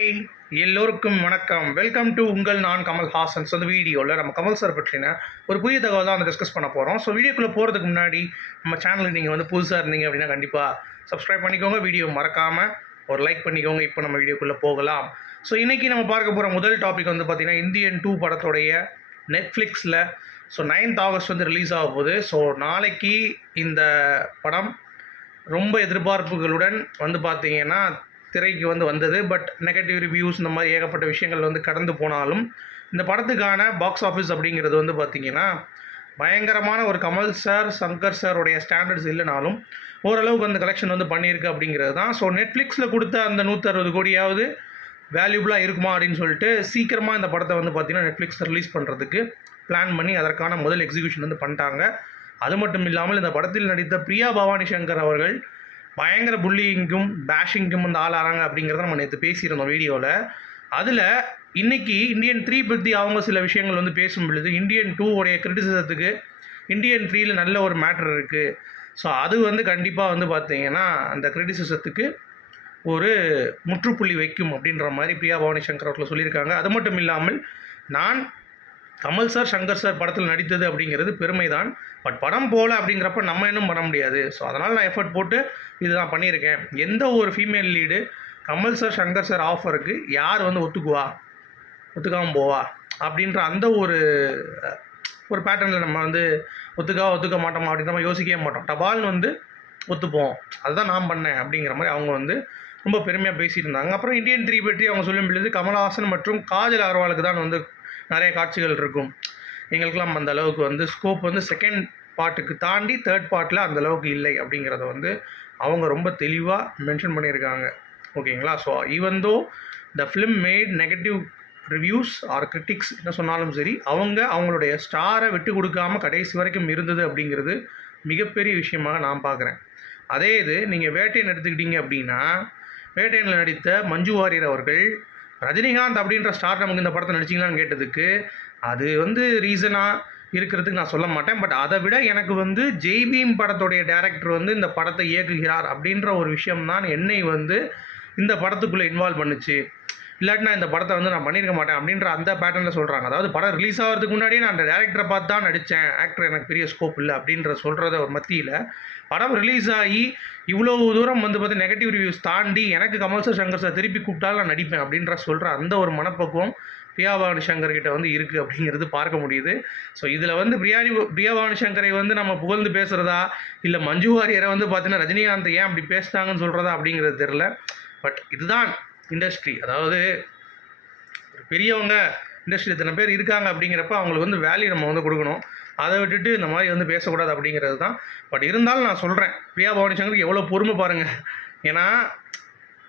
எல்லோருக்கும் வணக்கம். Welcome to உங்கள் நான் கமல் ஹாசன். ஸோ வீடியோவில் நம்ம கமல் சார் பற்றின ஒரு புதிய தகவல் தான் வந்து டிஸ்கஸ் பண்ண போகிறோம் ஸோ வீடியோக்குள்ளே போகிறதுக்கு முன்னாடி நம்ம சேனலுக்கு நீங்கள் வந்து புதுசாக இருந்தீங்க அப்படின்னா கண்டிப்பாக சப்ஸ்கிரைப் பண்ணிக்கோங்க. வீடியோ மறக்காமல் ஒரு லைக் பண்ணிக்கோங்க. இப்போ நம்ம வீடியோக்குள்ளே போகலாம். ஸோ இன்றைக்கி நம்ம பார்க்க போகிற முதல் டாபிக் வந்து பார்த்திங்கன்னா இந்தியன் டூ படத்துடைய நெட்ஃப்ளிக்ஸில் ஸோ நைன்த் ஆகஸ்ட் வந்து ரிலீஸ் ஆக போகுது. ஸோ நாளைக்கு இந்த படம் ரொம்ப எதிர்பார்ப்புகளுடன் வந்து பார்த்திங்கன்னா திரைக்கு வந்து வந்தது. பட் நெகட்டிவ் ரிவ்யூஸ் இந்த மாதிரி ஏகப்பட்ட விஷயங்கள் வந்து கடந்து போனாலும் இந்த படத்துக்கான பாக்ஸ் ஆஃபீஸ் அப்படிங்கிறது வந்து பார்த்திங்கன்னா பயங்கரமான ஒரு கமல் சார் சங்கர் சாருடைய ஸ்டாண்டர்ட்ஸ் இல்லைனாலும் ஓரளவுக்கு அந்த கலெக்ஷன் வந்து பண்ணியிருக்கு அப்படிங்கிறது தான். ஸோ நெட்ஃப்ளிக்ஸில் கொடுத்த அந்த நூற்றறுபது கோடியாவது வேல்யூபிளாக இருக்குமா அப்படின்னு சொல்லிட்டு சீக்கிரமாக இந்த படத்தை வந்து பார்த்தீங்கன்னா நெட்ஃப்ளிக்ஸ் ரிலீஸ் பண்ணுறதுக்கு பிளான் பண்ணி அதற்கான முதல் எக்ஸிகியூஷன் வந்து பண்ணிட்டாங்க. அது மட்டும் இல்லாமல் இந்த படத்தில் நடித்த பிரியா பவானி சங்கர் அவர்கள் பயங்கர புல்லிங்கும் பேஷிங்கும் வந்து ஆளாகிறாங்க அப்படிங்கிறத நம்ம நேற்று பேசியிருந்தோம் வீடியோவில் அதில் இன்றைக்கி இந்தியன் த்ரீ பற்றி அவங்க சில விஷயங்கள் வந்து பேசும் பொழுது இந்தியன் டூ உடைய கிரிட்டிசிசத்துக்கு இந்தியன் த்ரீயில் நல்ல ஒரு மேட்ரு இருக்குது ஸோ அது வந்து கண்டிப்பாக வந்து பார்த்தீங்கன்னா அந்த கிரிட்டிசிசத்துக்கு ஒரு முற்றுப்புள்ளி வைக்கும் அப்படின்ற மாதிரி பிரியா பவானி சங்கர் அவர்கள் சொல்லியிருக்காங்க. அது மட்டும் இல்லாமல் நான் கமல் சார் சங்கர் சார் படத்தில் நடித்தது அப்படிங்கிறது பெருமை தான் பட் படம் போகல அப்படிங்கிறப்ப நம்ம இன்னும் பண்ண முடியாது. ஸோ அதனால் நான் எஃபர்ட் போட்டு இது நான் பண்ணியிருக்கேன். எந்த ஒரு female lead Kamal sir Shankar sir ஆஃபருக்கு யார் வந்து ஒத்துக்குவா? ஒத்துக்காமல் போவா? அப்படின்ற அந்த ஒரு ஒரு பேட்டர்னில் நம்ம வந்து ஒத்துக்கா ஒத்துக்க மாட்டோம் அப்படின்ற மாதிரி யோசிக்கவே மாட்டோம். டபால்னு வந்து ஒத்துப்போம். அதுதான் நான் பண்ணேன் அப்படிங்கிற மாதிரி அவங்க வந்து ரொம்ப பெருமையாக பேசிட்டு இருந்தாங்க. அப்புறம் இந்தியன் த்ரீ பற்றி அவங்க சொல்லும் பொழுது கமல்ஹாசன் மற்றும் காஜல் அகர்வாலுக்கு தான் வந்து நிறைய காட்சிகள் இருக்கும். எங்களுக்கெல்லாம் அந்த அளவுக்கு வந்து ஸ்கோப் வந்து செகண்ட் பார்ட்டுக்கு தாண்டி தேர்ட் பார்ட்டில் அந்த அளவுக்கு இல்லை அப்படிங்கிறத வந்து அவங்க ரொம்ப தெளிவாக மென்ஷன் பண்ணியிருக்காங்க. ஓகேங்களா so even though the film made negative reviews or critics என்ன சொன்னாலும் சரி அவங்க அவங்களுடைய ஸ்டாரை விட்டு கொடுக்காம கடைசி வரைக்கும் இருந்தது அப்படிங்கிறது மிகப்பெரிய விஷயமாக நான் பார்க்குறேன். அதே இது நீங்கள் வேட்டையன் எடுத்துக்கிட்டீங்க அப்படின்னா வேட்டையனில் நடித்த மஞ்சு வாரியர் அவர்கள் ரஜினிகாந்த் அப்படின்ற ஸ்டார் நமக்கு இந்த படத்தை நடிச்சிங்களான்னு கேட்டதுக்கு அது வந்து ரீசனாக இருக்கிறதுக்கு நான் சொல்ல மாட்டேன். பட் அதை விட எனக்கு வந்து ஜெய்பீம் படத்துடைய டேரக்டர் வந்து இந்த படத்தை இயக்குகிறார் அப்படின்ற ஒரு விஷயம் தான் என்னை வந்து இந்த படத்துக்குள்ளே இன்வால்வ் பண்ணுச்சு. இல்லாட்டி நான் இந்த படத்தை வந்து நான் பண்ணியிருக்க மாட்டேன் அப்படின்ற அந்த பேட்டர்னில் சொல்கிறாங்க அதாவது படம் ரிலீஸ் ஆகிறதுக்கு முன்னாடியே நான் அந்த டேரக்டரை பார்த்து தான் நடித்தேன். ஆக்டர் எனக்கு பெரிய ஸ்கோப் இல்லை அப்படின்ற சொல்கிறத ஒரு மத்தியில் படம் ரிலீஸ் ஆகி இவ்வளோ தூரம் வந்து பார்த்து நெகட்டிவ் ரிவ்யூஸ் தாண்டி எனக்கு கமல் சார் சங்கர் சார் திருப்பி கூப்பிட்டாலும் நான் நடிப்பேன் அப்படின்ற சொல்கிற அந்த ஒரு மனப்பக்குவம் பிரியாபவானி சங்கர் கிட்ட வந்து இருக்குது அப்படிங்கிறது பார்க்க முடியுது. ஸோ இதில் வந்து பிரியாணி பிரியாபவானி சங்கரை வந்து நம்ம புகழ்ந்து பேசுகிறதா இல்லை மஞ்சு வாரியரை வந்து பார்த்தீங்கன்னா ரஜினிகாந்த் ஏன் அப்படி பேசுனாங்கன்னு சொல்கிறதா அப்படிங்கிறது தெரில பட் இதுதான் இண்டஸ்ட்ரி அதாவது ஒரு பெரியவங்க இண்டஸ்ட்ரி இத்தனை பேர் இருக்காங்க அப்படிங்கிறப்ப அவங்களுக்கு வந்து வேல்யூ நம்ம வந்து கொடுக்கணும். அதை விட்டுட்டு இந்த மாதிரி வந்து பேசக்கூடாது அப்படிங்கிறது தான். பட் இருந்தாலும் நான் சொல்கிறேன் பிரியா பவானி சங்கருக்கு எவ்வளோ பொறுமை பாருங்கள் ஏன்னா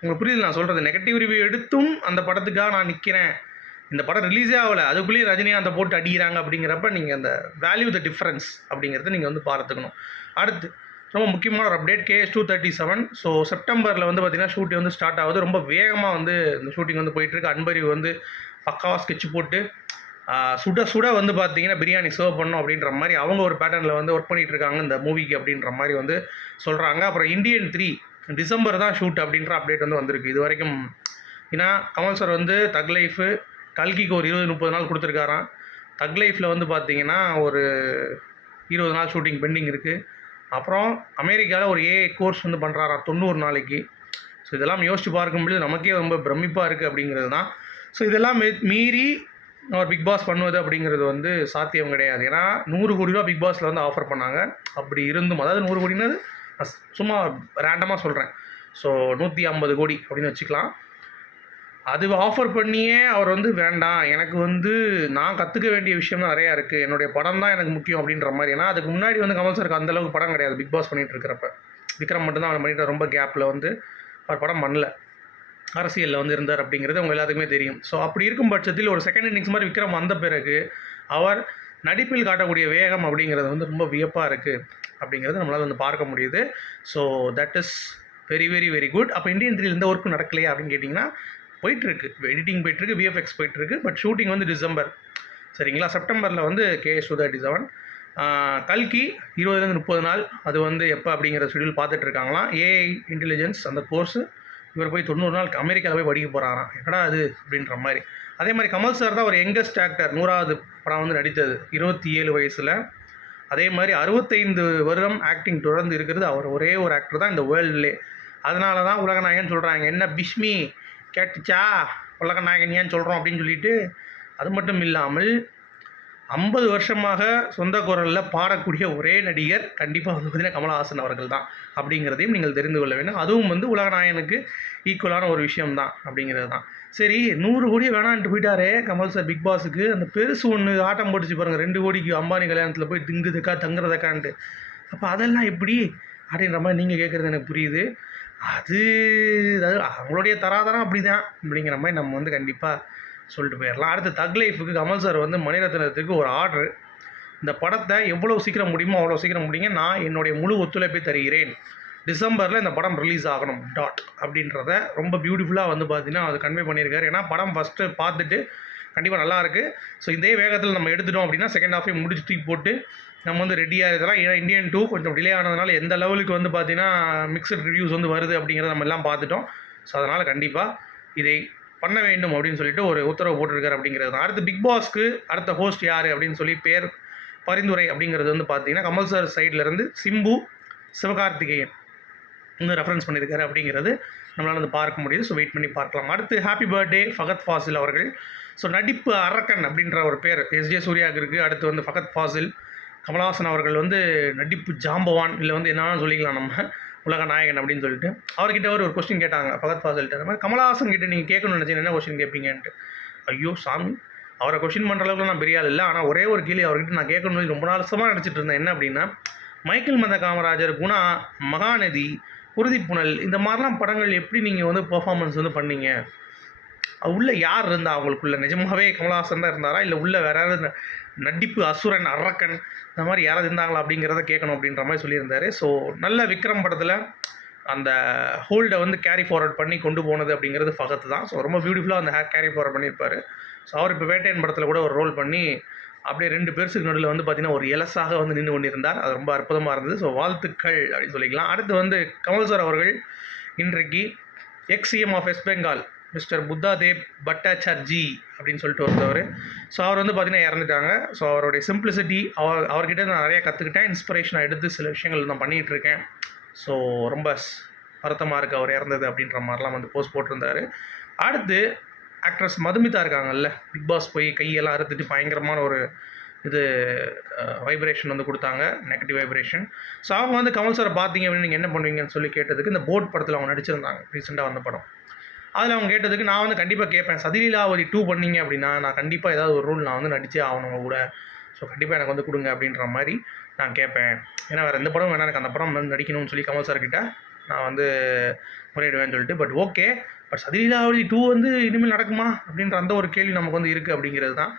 உங்களுக்கு புரியுது நான் சொல்கிறது நெகட்டிவ் ரிவ்யூ எடுத்தும் அந்த படத்துக்காக நான் நிற்கிறேன் இந்த படம் ரிலீஸே ஆகலை. அதுக்குள்ளேயும் ரஜினிகாந்தை போட்டு அடிக்கிறாங்க அப்படிங்கிறப்ப நீங்கள் அந்த வேல்யூ த டிஃப்ரென்ஸ் அப்படிங்கிறத நீங்கள் வந்து பார்த்துக்கணும். அடுத்து ரொம்ப முக்கியமான ஒரு update KS two thirty seven so செப்டம்பரில் வந்து பார்த்திங்கன்னா ஷூட்டிங் வந்து ஸ்டார்ட் ஆகுது. ரொம்ப வேகமாக வந்து இந்த ஷூட்டிங் வந்து போயிட்டுருக்கு அன்பறிவு வந்து பக்காவாக ஸ்கெட்ச் போட்டு சுட சுட வந்து பார்த்தீங்கன்னா பிரியாணி சர்வ் பண்ணணும் அப்படின்ற மாதிரி அவங்க ஒரு பேட்டர்னில் வந்து ஒர்க் பண்ணிகிட்டு இருக்காங்க. இந்த மூவிக்கு அப்படின்ற மாதிரி வந்து சொல்கிறாங்க அப்புறம் இந்தியன் த்ரீ டிசம்பர் தான் ஷூட் அப்படின்ற அப்டேட் வந்து வந்திருக்கு. இது வரைக்கும் ஏன்னா கமல் சார் வந்து தக் லைஃபு கல்கிக்கு ஒரு இருபது முப்பது நாள் கொடுத்துருக்காராம். தக் லைஃப்பில் வந்து பார்த்தீங்கன்னா ஒரு இருபது நாள் ஷூட்டிங் பெண்டிங் இருக்குது அப்புறம் அமெரிக்காவில் ஒரு ஏஐ கோர்ஸ் வந்து பண்ணுறாரா தொண்ணூறு நாளைக்கு. ஸோ இதெல்லாம் யோசிச்சு பார்க்கும்பொழுது நமக்கே ரொம்ப பிரமிப்பாக இருக்குது அப்படிங்கிறது தான். ஸோ இதெல்லாம் மீ- மீறி அவர் பிக் பாஸ் பண்ணுவது அப்படிங்கிறது வந்து சாத்தியம் கிடையாது. ஏன்னா நூறு கோடி ரூபா பிக் பாஸில் வந்து ஆஃபர் பண்ணாங்க. அப்படி இருந்தும் அதாவது நூறு கோடின்னு சும்மா ரேண்டமாக சொல்கிறேன் ஸோ நூற்றி ஐம்பது கோடி அப்படின்னு வச்சுக்கலாம். அது ஆஃபர் பண்ணியே அவர் வந்து வேண்டாம். எனக்கு வந்து நான் கற்றுக்க வேண்டிய விஷயம் நிறையா இருக்குது என்னுடைய படம் தான் எனக்கு முக்கியம் அப்படின்ற மாதிரி. ஏன்னா அதுக்கு முன்னாடி வந்து கமல் சாருக்கு அந்த அளவுக்கு படம் கிடையாது. பிக் பாஸ் பண்ணிட்டு இருக்கிறப்ப. விக்ரம் மட்டும்தான் அவர் பண்ணிட்டு ரொம்ப கேப்பில் வந்து அவர் படம் பண்ணல. அரசியலில் வந்து இருந்தார் அப்படிங்கிறது அவங்க எல்லாத்துக்குமே தெரியும். ஸோ அப்படி இருக்கும் பட்சத்தில் ஒரு செகண்ட் இன்னிங்ஸ் மாதிரி விக்ரம் வந்த பிறகு அவர் நடிப்பில் காட்டக்கூடிய வேகம் அப்படிங்கிறது வந்து ரொம்ப வியப்பாக இருக்குது அப்படிங்கிறது நம்மளால் வந்து பார்க்க முடியுது. So that is very very very good அப்போ இந்தியன் த்ரீல எந்த ஒர்க்கும் நடக்கலையா அப்படின்னு கேட்டிங்கன்னா போயிட்டுருக்கு. எடிட்டிங் போயிட்டுருக்கு விஎஃப்எக்ஸ் போயிட்டுருக்கு பட் ஷூட்டிங் வந்து டிசம்பர் சரிங்களா? செப்டம்பரில் வந்து கே டூ தேர்ட்டி செவன் கல்கி இருபதுலேருந்து முப்பது நாள். அது வந்து எப்போ அப்படிங்கிற ஷெடியூல் பார்த்துட்ருக்காங்களாம் ஏஐ இன்டெலிஜென்ஸ் அந்த கோர்ஸு இவர் போய் தொண்ணூறு நாள் அமெரிக்காவில் போய் படிக்க போகிறாராம் என்னடா அது அப்படின்ற மாதிரி. அதே மாதிரி கமல் சார் தான் ஒரு யங்கஸ்ட் ஆக்டர் நூறாவது படம் வந்து நடித்தது. இருபத்தி ஏழு வயசில். அதே மாதிரி அறுபத்தைந்து வருடம் ஆக்டிங் தொடர்ந்து இருக்கிறது. அவர் ஒரே ஒரு ஆக்டர் தான் இந்த வேர்ல்டுலேயே அதனால தான் உலகநாயகன் சொல்கிறாங்க என்ன பிஷ்மி கேட்டுச்சா? உலக நாயகனியான்னு சொல்கிறோம் அப்படின்னு சொல்லிட்டு அது மட்டும் இல்லாமல் ஐம்பது வருஷமாக சொந்த குரலில் பாடக்கூடிய ஒரே நடிகர் கண்டிப்பாக வந்து பார்த்திங்கன்னா கமலஹாசன் அவர்கள் தான் அப்படிங்கிறதையும் நீங்கள் தெரிந்து கொள்ள வேண்டும். அதுவும் வந்து உலகநாயகனுக்கு ஈக்குவலான ஒரு விஷயம் தான் அப்படிங்கிறது தான் சரி நூறு கோடி வேணான்ட்டு போயிட்டாரே கமல் சார் பிக் பாஸுக்கு. அந்த பெருசு ஒன்று ஆட்டம் போட்டுச்சு பாருங்கள் ரெண்டு கோடிக்கு அம்பானி கல்யாணத்தில் போய் திங்குதுக்கா தங்குறதக்கான்ட்டு. அப்போ அதெல்லாம் எப்படி? அப்படின்ற மாதிரி நீங்கள் கேட்குறது எனக்கு புரியுது. அது அது அவங்களுடைய தராதரம் அப்படி தான் அப்படிங்கிற மாதிரி நம்ம வந்து கண்டிப்பாக சொல்லிட்டு போயிடலாம். அடுத்து தக் லைஃபுக்கு கமல் சார் வந்து மணிரத்னத்துக்கு ஒரு ஆர்டர் இந்த படத்தை எவ்வளோ சீக்கிரம் முடியுமோ அவ்வளோ சீக்கிரம் முடியுங்க நான் என்னுடைய முழு ஒத்துழைப்பை தருகிறேன். டிசம்பரில் இந்த படம் ரிலீஸ் ஆகணும் டாட் அப்படின்றத ரொம்ப பியூட்டிஃபுல்லாக வந்து பார்த்தீங்கன்னா அது கன்வே பண்ணியிருக்காரு. ஏன்னா படம் ஃபஸ்ட்டு பார்த்துட்டு கண்டிப்பாக நல்லாயிருக்கு ஸோ இதே வேகத்தில் நம்ம எடுத்துட்டோம் அப்படின்னா செகண்ட் ஹாஃபே முடிச்சு தூக்கி போட்டு நம்ம வந்து ரெடியாக இதெல்லாம் ஏன்னா இந்தியன் டூ கொஞ்சம் டிலே ஆனதுனால எந்த லெவலுக்கு வந்து பார்த்தீங்கன்னா மிக்சட் ரிவ்யூஸ் வந்து வருது அப்படிங்கிறத நம்ம எல்லாம் பார்த்துட்டோம் ஸோ அதனால் கண்டிப்பாக இதை பண்ண வேண்டும் அப்படின்னு சொல்லிட்டு ஒரு உத்தரவு போட்டிருக்காரு அப்படிங்கிறது தான். அடுத்து பிக் பாஸ்க்கு அடுத்த ஹோஸ்ட் யார் அப்படின்னு சொல்லி பேர் பரிந்துரை அப்படிங்கிறது வந்து பார்த்தீங்கன்னா கமல் சார் சைட்லேருந்து சிம்பு சிவகார்த்திகேயன். வந்து ரெஃபரன்ஸ் பண்ணியிருக்காரு அப்படிங்கிறது நம்மளால் வந்து பார்க்க முடியுது. ஸோ வெயிட் பண்ணி பார்க்கலாம். அடுத்து ஹாப்பி பர்த்டே ஃபகத் ஃபாசில் அவர்கள். ஸோ நடிப்பு அரக்கன் அப்படின்ற ஒரு பேர் எஸ்ஜே சூர்யாவுக்கு இருக்குது அடுத்து வந்து ஃபகத் ஃபாசில் கமலஹாசன் அவர்கள் வந்து நடிப்பு ஜாம்பவான் இல்லை வந்து என்னன்னு சொல்லிக்கலாம் நம்ம உலக நாயகன் அப்படின்னு சொல்லிட்டு. அவர்கிட்ட ஒரு ஒரு கொஸ்டின் கேட்டாங்க ஃபகத் ஃபாசில்கிட்ட மாதிரி கமலஹாசன் கிட்ட நீங்கள் கேட்கணும்னு நினச்சிங்க என்ன கொஸ்டின் கேட்பீங்கன்ட்டு. ஐயோ சாமி அவரை கொஷின் பண்ணுற அளவுக்கு நான் பெரிய ஆள் இல்லை. ஆனால் ஒரே ஒரு கேள்வி அவர்கிட்ட நான் கேட்கணும்னு ரொம்ப ரொம்ப நாளசமாக நினச்சிட்டு இருந்தேன். என்ன அப்படின்னா மைக்கேல் மந்த காமராஜர் குணா மகாநதி உறுதிப்புணல் இந்த மாதிரிலாம் படங்கள் எப்படி நீங்கள் வந்து பெர்ஃபார்மன்ஸ் வந்து பண்ணீங்க? உள்ளே யார் இருந்தா அவங்களுக்குள்ள? நிஜமாகவே கமலஹாசன் தான் இருந்தாரா? இல்லை உள்ளே வேற யாராவது நடிப்பு அசுரன் அரக்கன் இந்த மாதிரி யாராவது இருந்தாங்களா அப்படிங்கிறத கேட்கணும் அப்படின்ற மாதிரி சொல்லியிருந்தாரு. ஸோ நல்ல விக்ரம் படத்தில் அந்த ஹோல்டை வந்து கேரி ஃபார்வர்ட் பண்ணி கொண்டு போனது அப்படிங்கிறது ஃபகத் தான். ஸோ ரொம்ப பியூட்டிஃபுல்லாக அந்த ஹேர் கேரி ஃபார்வர்ட் பண்ணியிருப்பாரு. ஸோ அவர் இப்போ வேட்டையன் படத்தில் கூட ஒரு ரோல் பண்ணி அப்படியே ரெண்டு பேர்ஸுக்கு நடுவில் வந்து பார்த்திங்கன்னா ஒரு எலசாக வந்து நின்று கொண்டிருந்தார். அது ரொம்ப அற்புதமாக இருந்தது. ஸோ வாழ்த்துக்கள் அப்படின்னு சொல்லிக்கலாம். அடுத்து வந்து கமல் சார் அவர்கள் இன்றைக்கு ex CM of West Bengal mister Buddhadeb Bhattacharjee அப்படின்னு சொல்லிட்டு ஒருத்தவர். ஸோ அவர் வந்து பார்த்திங்கன்னா இறந்துட்டாங்க. ஸோ அவருடைய சிம்பிளிசிட்டி அவர் அவர்கிட்ட நான் நிறைய கற்றுக்கிட்டேன் இன்ஸ்பிரேஷனாக எடுத்து சில விஷயங்கள் நான் பண்ணிகிட்டு இருக்கேன். ஸோ ரொம்ப வருத்தமாக இருக்குது அவர் இறந்தது அப்படின்ற மாதிரிலாம் வந்து போஸ்ட் போட்டிருந்தார். அடுத்து ஆக்ட்ரஸ் மதுமிதா இருக்காங்கல்ல பிக் பாஸ் போய் கையெல்லாம் அறுத்துட்டு பயங்கரமான ஒரு இது வைப்ரேஷன் வந்து கொடுத்தாங்க நெகட்டிவ் வைப்ரேஷன் ஸோ அவங்க வந்து கமல் சாரை பார்த்தீங்க அப்படின்னு நீங்கள் என்ன பண்ணுவீங்கன்னு சொல்லி கேட்டதுக்கு இந்த போட் படத்தில் அவங்க நடிச்சிருந்தாங்க ரீசெண்டாக வந்த படம். அதில் அவங்க கேட்டதுக்கு நான் வந்து கண்டிப்பாக கேட்பேன். சதிலீலாவதி டூ பண்ணீங்க அப்படின்னா நான் கண்டிப்பாக ஏதாவது ஒரு ரூல் நான் வந்து நடிச்சே ஆகணும் கூட. ஸோ கண்டிப்பாக எனக்கு வந்து கொடுங்க அப்படின்ற மாதிரி நான் கேட்பேன். ஏன்னா வேறு எந்த படம் வேணால் எனக்கு அந்த படம் வந்து நடிக்கணும்னு சொல்லி கமல் சார்கிட்ட நான் வந்து முறையிடுவேன்னு சொல்லிட்டு but okay but Sathi Leelavathi two வந்து இனிமேல் நடக்குமா? அப்படின்ற அந்த ஒரு கேள்வி நமக்கு வந்து இருக்குது அப்படிங்கிறது தான்.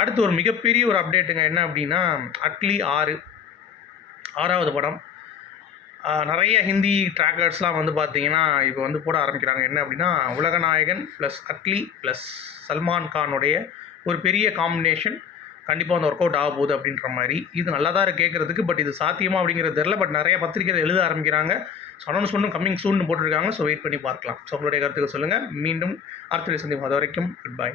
அடுத்து ஒரு மிகப்பெரிய ஒரு அப்டேட்டுங்க என்ன அப்படின்னா அட்லி ஆறு ஆறாவது படம். நிறைய ஹிந்தி ட்ராக்கர்ஸ்லாம் வந்து பார்த்தீங்கன்னா இப்போ வந்து போட ஆரம்பிக்கிறாங்க. என்ன அப்படின்னா உலகநாயகன் ப்ளஸ் அட்லி ப்ளஸ் சல்மான் கானுடைய ஒரு பெரிய காம்பினேஷன் கண்டிப்பாக அந்த ஒர்க் அவுட் ஆக போகுது அப்படின்ற மாதிரி. இது நல்லா தான் கேட்குறதுக்கு பட் இது சாத்தியமா அப்படிங்கிறது தெரில பட் நிறைய பத்திரிகைகள் எழுத ஆரம்பிக்கிறாங்க. ஸோ அனௌன்ஸ்மெண்ட்டும் கம்மிங் சூன் போட்டிருக்காங்க. ஸோ வெயிட் பண்ணி பார்க்கலாம். ஸோ உங்களுடைய கருத்துக்கள் சொல்லுங்கள் மீண்டும் அடுத்த சந்திப்போம். அது வரைக்கும் குட் பை